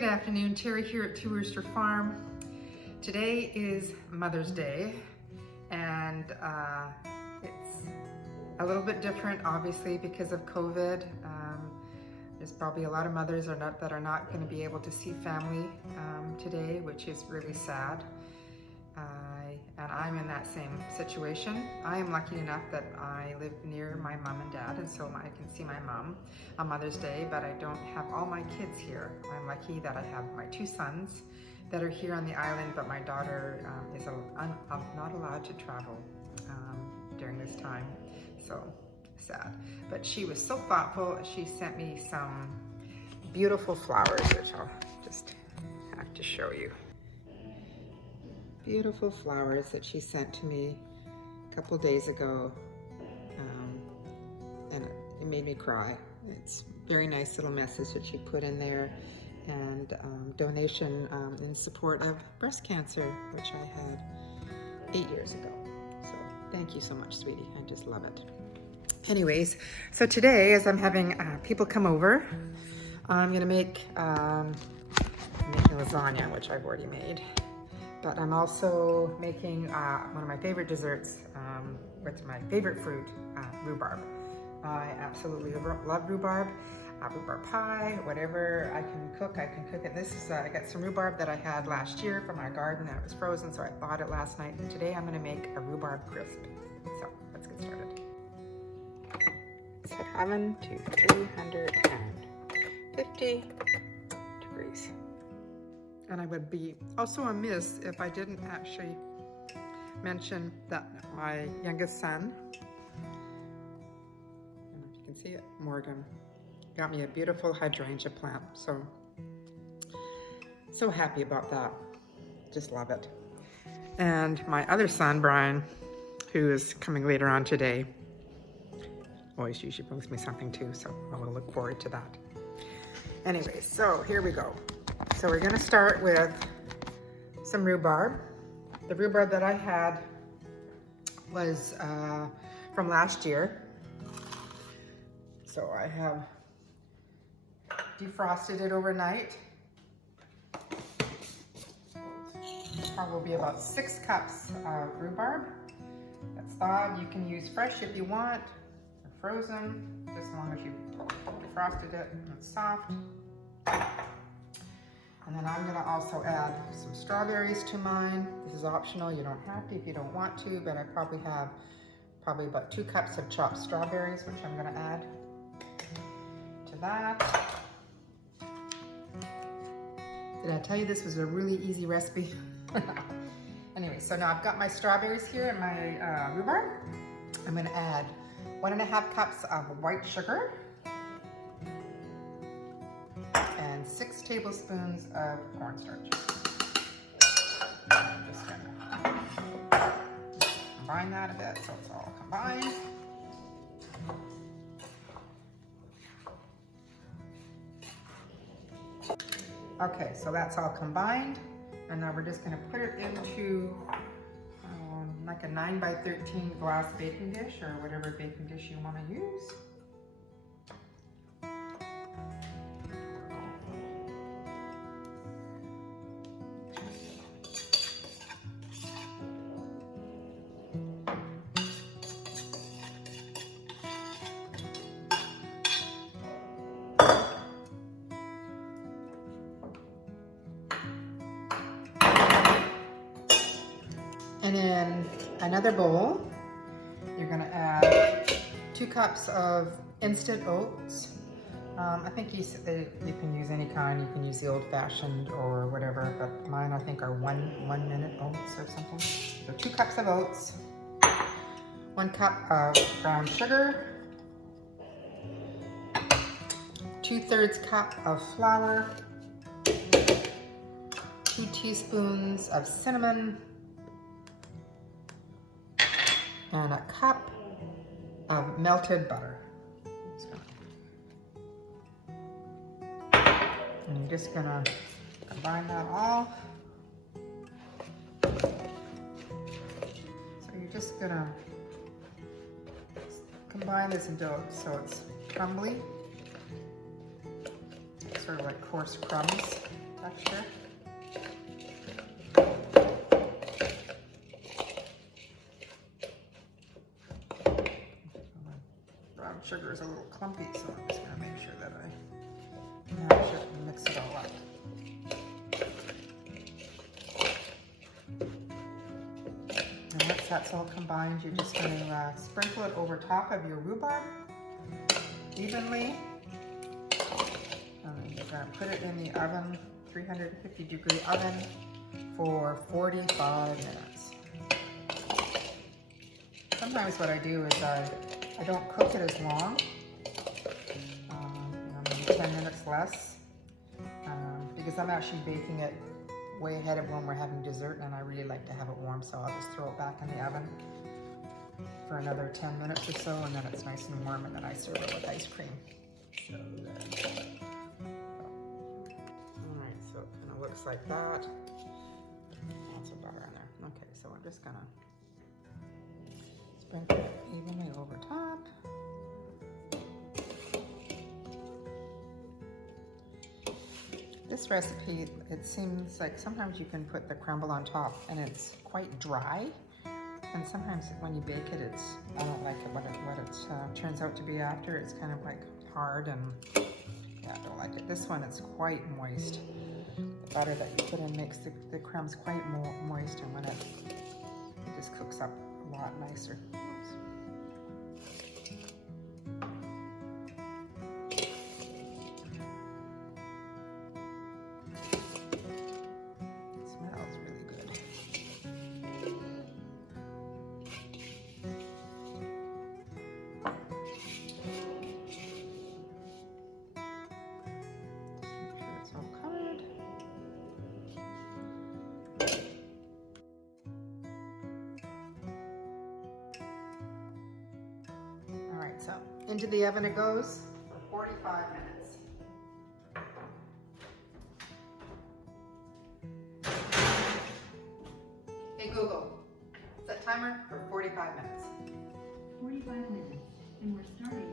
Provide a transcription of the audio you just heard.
Good afternoon, Terry here at Two Rooster Farm. Today is Mother's Day, and it's a little bit different, obviously, because of COVID. There's probably a lot of mothers that are not going to be able to see family today, which is really sad. And I'm in that same situation. I am lucky enough that I live near my mom and dad, and so I can see my mom on Mother's Day, but I don't have all my kids here. I'm lucky that I have my two sons that are here on the island, but my daughter is not allowed to travel during this time, so sad. But she was so thoughtful. She sent me some beautiful flowers, which I'll just have to show you. Beautiful flowers that she sent to me a couple days ago, and it made me cry. It's a very nice little message that she put in there, and donation in support of breast cancer, which I had 8 years ago. So thank you so much, sweetie. I just love it. Anyways, so today, as I'm having people come over, I'm gonna make making lasagna, which I've already made. But I'm also making one of my favorite desserts with my favorite fruit, rhubarb. I absolutely love rhubarb. Rhubarb pie, whatever I can cook it. This is, I got some rhubarb that I had last year from our garden that was frozen, so I thawed it last night. And today I'm gonna make a rhubarb crisp. So let's get started. Set oven to 350 degrees. And I would be also amiss if I didn't actually mention that my youngest son, I don't know if you can see it, Morgan, got me a beautiful hydrangea plant. So happy about that. Just love it. And my other son, Brian, who is coming later on today, always usually brings me something too, so I will look forward to that. Anyways, so here we go. So we're gonna start with some rhubarb. The rhubarb that I had was from last year. So I have defrosted it overnight. Probably about 6 cups of rhubarb. That's thawed. You can use fresh if you want, or frozen, just as long as you defrosted it and it's soft. And then I'm gonna also add some strawberries to mine. This is optional, you don't have to if you don't want to, but I probably have about 2 cups of chopped strawberries, which I'm gonna add to that. Did I tell you this was a really easy recipe? Anyway, so now I've got my strawberries here and my rhubarb. I'm gonna add 1.5 cups of white sugar, and 6 tablespoons of cornstarch. I'm just gonna combine that a bit so it's all combined. Okay, so that's all combined, and now we're just gonna put it into like a 9 by 13 glass baking dish, or whatever baking dish you wanna use. And in another bowl, you're gonna add 2 cups of instant oats. I think you can use any kind. You can use the old-fashioned or whatever, but mine I think are one minute oats or something. So 2 cups of oats, 1 cup of brown sugar, 2/3 cup of flour, 2 teaspoons of cinnamon, and a cup of melted butter. And I'm just gonna combine that all. So you're just gonna combine this dough so it's crumbly, sort of like coarse crumbs. texture. Brown sugar is a little clumpy, so I'm just going to make sure that I mash it and mix it all up. And once that's all combined, you're just going to sprinkle it over top of your rhubarb evenly. And you're going to put it in the oven, 350-degree oven, for 45 minutes. Sometimes what I do is I don't cook it as long, maybe 10 minutes less, because I'm actually baking it way ahead of when we're having dessert, and I really like to have it warm, so I'll just throw it back in the oven for another 10 minutes or so, and then it's nice and warm, and then I serve it with ice cream. Alright, so it kind of looks like that. Lots of butter in there. Okay, so I'm just gonna sprinkle it evenly over top. This recipe, it seems like sometimes you can put the crumble on top and it's quite dry. And sometimes when you bake it, I don't like it what it turns out to be after. It's kind of like hard and yeah, I don't like it. This one, it's quite moist. The butter that you put in makes the crumbs quite moist, and when it just cooks up a lot nicer. Alright, so into the oven it goes for 45 minutes. Hey Google, set timer for 45 minutes. 45 minutes, and we're starting